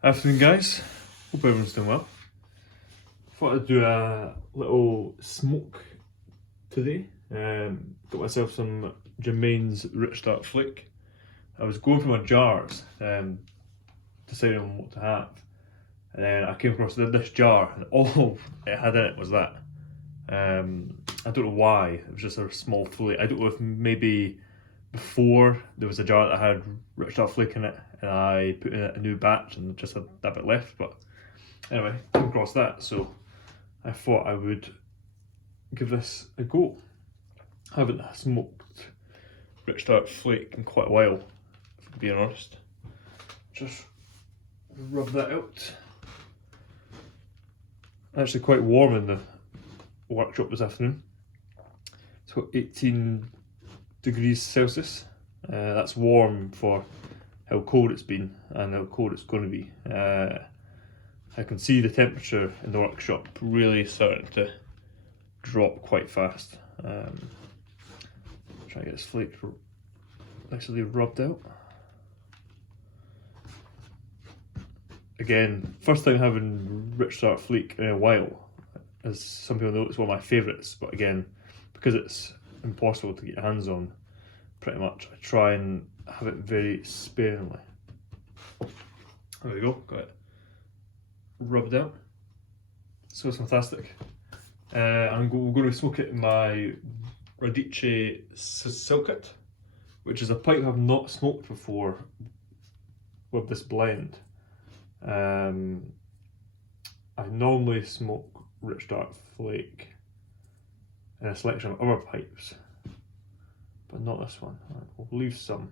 Afternoon, guys. Hope everyone's doing well. Thought I'd do a little smoke today. Got myself some Germains Rich Dark Flake. I was going for my jars, deciding on what to have, and then I came across this jar, and all it had in it was that. I don't know why. It was just a small flake. I don't know if maybe before there was a jar that had Rich Dark Flake in it, and I put in a new batch and just had that bit left. But anyway, came across that, so I thought I would give this a go. I haven't smoked Rich Dark Flake in quite a while, if I'm being honest. Just rub that out. Actually quite warm in the workshop this afternoon. It's got 18 degrees Celsius. That's warm for how cold it's been and how cold it's going to be. I can see the temperature in the workshop really starting to drop quite fast. Try to get this flake nicely rubbed out. Again, first time having Rich Dark Flake in a while. As some people know, it's one of my favourites, but again, because it's impossible to get your hands on, pretty much, I try and have it very sparingly. There we go, got it rubbed out. So it's fantastic. I'm going to smoke it in my Radice Silket, which is a pipe I've not smoked before with this blend. I normally smoke Rich Dark Flake in a selection of other pipes, but not this one. Right, we'll leave some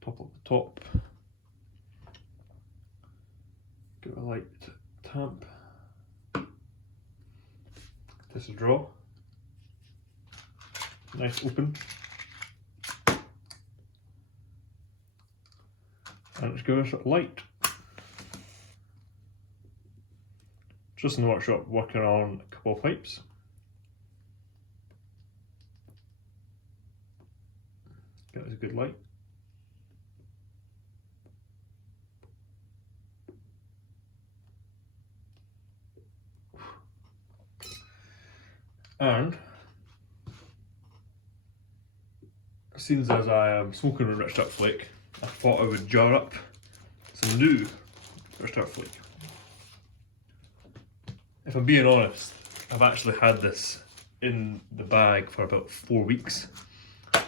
top of the top. Give it a light tamp. This is a draw. Nice open. And let's give it a light. Just in the workshop working on a couple of pipes. Get us a good light. And since as I am smoking a Rich Dark Flake, I thought I would jar up some new Rich Dark Flake. If I'm being honest, I've actually had this in the bag for about 4 weeks,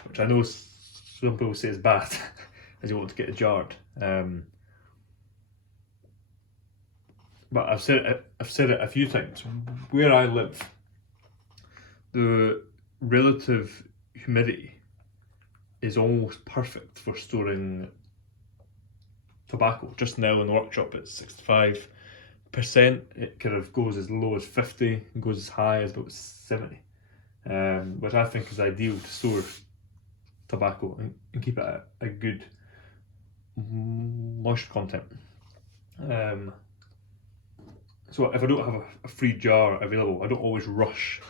which I know some people say is bad, as you want to get it jarred. But I've said it a few times. Where I live, the relative humidity is almost perfect for storing tobacco. Just now in the workshop it's 65%. It kind of goes as low as 50 and goes as high as about 70, which I think is ideal to store tobacco and keep it at a good moisture content. So if I don't have a free jar available, I don't always rush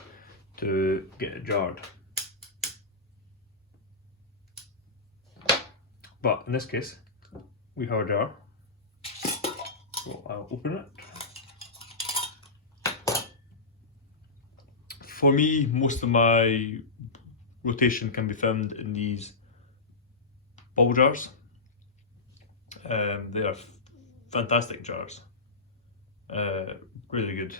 to get it jarred. But in this case, we have a jar. So I'll open it. For me, most of my rotation can be found in these bubble jars. They are fantastic jars. Really good.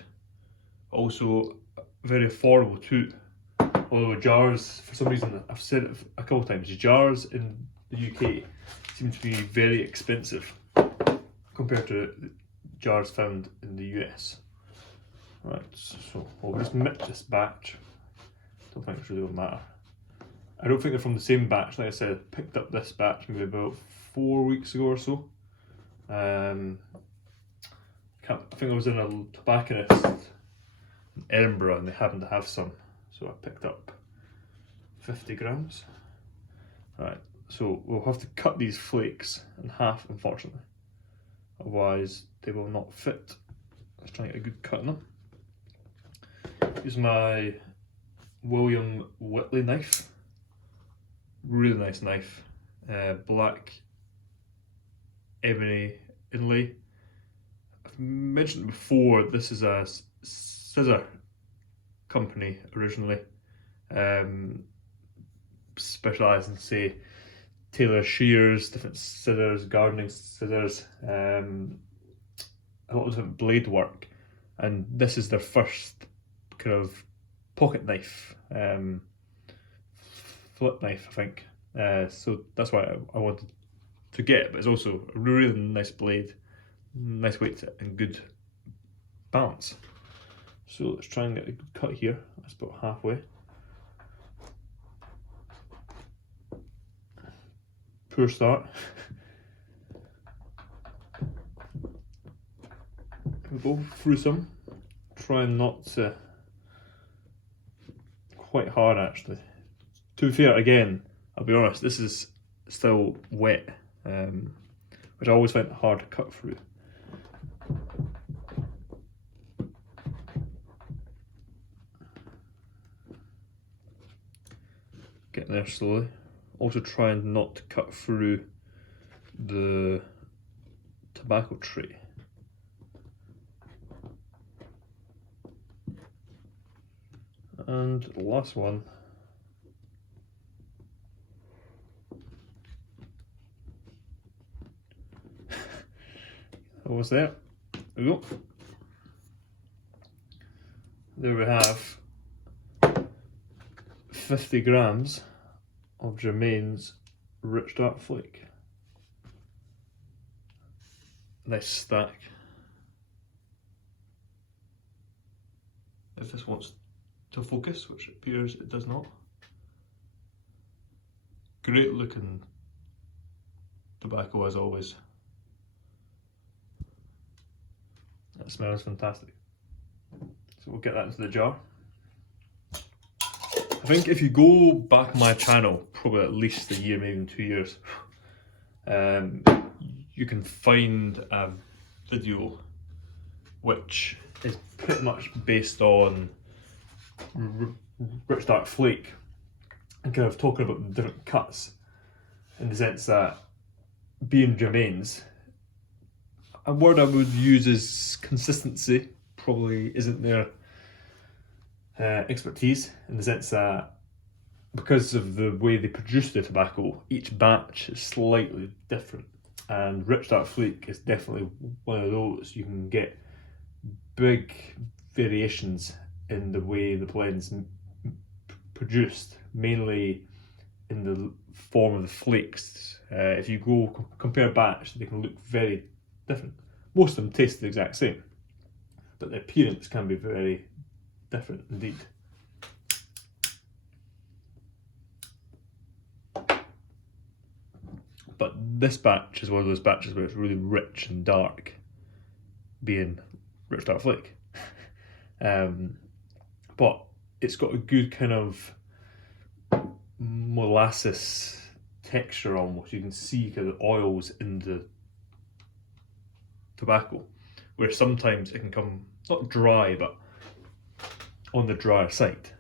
Also very affordable too. Although jars, for some reason, I've said it a couple of times, jars in the UK seem to be very expensive compared to jars found in the US. Right, so we'll just mix this batch. Don't think it's really going to matter. I don't think they're from the same batch. Like I said, I picked up this batch maybe about 4 weeks ago or so. I think I was in a tobacconist in Edinburgh and they happened to have some, so I picked up 50 grams. Right, so we'll have to cut these flakes in half, unfortunately, otherwise they will not fit. Let's try and get a good cut in them. Use my William Whitley knife. Really nice knife. Black ebony inlay. I've mentioned before, this is a scissor company originally, specialised in, say, tailor shears, different scissors, gardening scissors, a lot of different blade work, and this is their first kind of pocket knife, flip knife, I think. So that's why I wanted to get it, but it's also a really nice blade, nice weight to it, and good balance. So let's try and get a good cut here. That's about halfway. Poor start. We'll go through some, trying not to, quite hard actually. To be fair, again, I'll be honest, this is still wet, which I always find it hard to cut through. Getting there slowly. Also trying not to cut through the tobacco tray. And the last one. Almost there. There we go. There we have 50 grams of Germains rich dark flake. Nice stack. If this wants to focus, which it appears it does not. Great looking tobacco as always. That smells fantastic. So we'll get that into the jar. I think if you go back on my channel, probably at least a year, maybe even 2 years, you can find a video which is pretty much based on rich dark flake and kind of talking about the different cuts, in the sense that being Germains, a word I would use is consistency probably isn't their expertise, in the sense that because of the way they produce the tobacco, each batch is slightly different, and rich dark flake is definitely one of those. You can get big variations in the way the blend's produced, mainly in the form of the flakes. If you go compare batch, they can look very different. Most of them taste the exact same, but the appearance can be very different indeed. But this batch is one of those batches where it's really rich and dark, being rich dark flake. But it's got a good kind of molasses texture almost. You can see kind of the oils in the tobacco, where sometimes it can come not dry but on the drier side.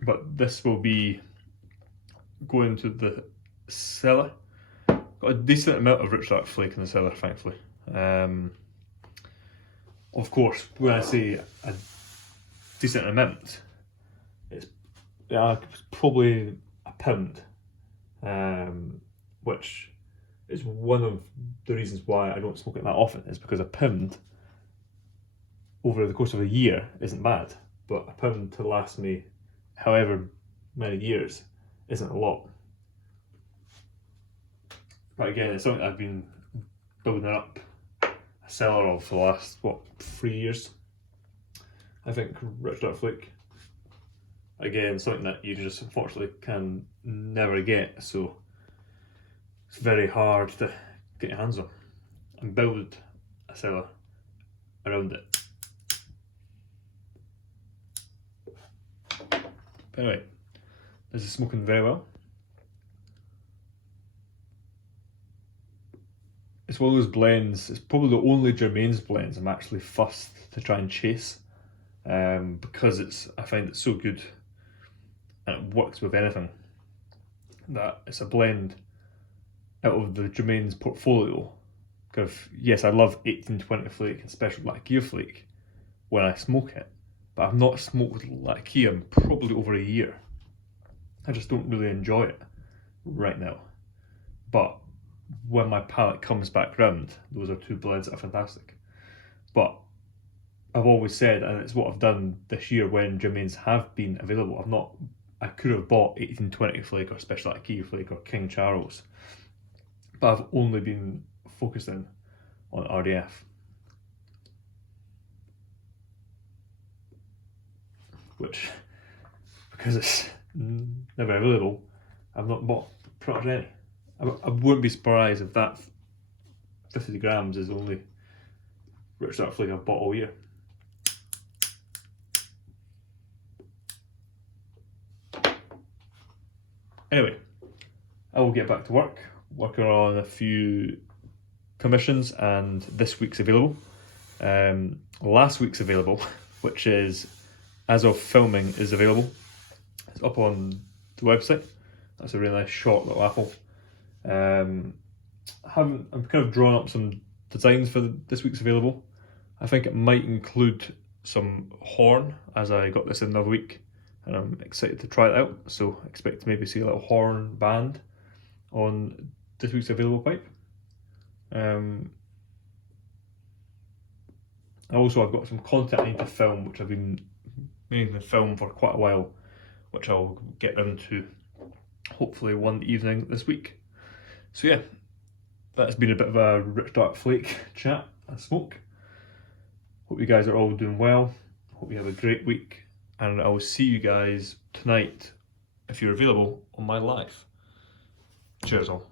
But this will be going to the cellar. Got a decent amount of rich dark flake in the cellar, thankfully. Of course, when I say a decent amount, it's probably a pound, which is one of the reasons why I don't smoke it that often, is because a pound over the course of a year isn't bad, but a pound to last me however many years isn't a lot. But again, it's something I've been building up a cellar of for the last, 3 years. I think rich dark flake, again, something that you just unfortunately can never get, so it's very hard to get your hands on and build a cellar around it. But anyway, this is smoking very well. It's one of those blends, it's probably the only Germains blends I'm actually fussed to try and chase, because I find it so good and it works with anything, that it's a blend out of the Germains portfolio, because yes, I love 1820 Flake and Special Lacquer Flake when I smoke it, but I've not smoked Lacquer in probably over a year. I just don't really enjoy it right now. But when my palate comes back round, those are two blends that are fantastic. But I've always said, and it's what I've done this year when Germains have been available, I could have bought 1820 Flake or Special Lacquer Flake or King Charles, but I've only been focusing on RDF. Which, because it's never available, I've not bought pretty much any. I wouldn't be surprised if that 50 grams is only Rich Dark Flake I've bought all year. Anyway, I will get back to work, working on a few commissions, and this week's available. Last week's available, which is, as of filming, is available. It's up on the website. That's a really nice short little apple. I'm kind of drawing up some designs for this week's available. I think it might include some horn, as I got this in another week, and I'm excited to try it out. So expect to maybe see a little horn band on this week's available pipe. Also, I've got some content I need to film, which I've been meaning to film for quite a while, which I'll get into hopefully one evening this week. So yeah, that's been a bit of a Rich Dark Flake chat and smoke. Hope you guys are all doing well. Hope you have a great week, and I will see you guys tonight, if you're available, on my live. Cheers all.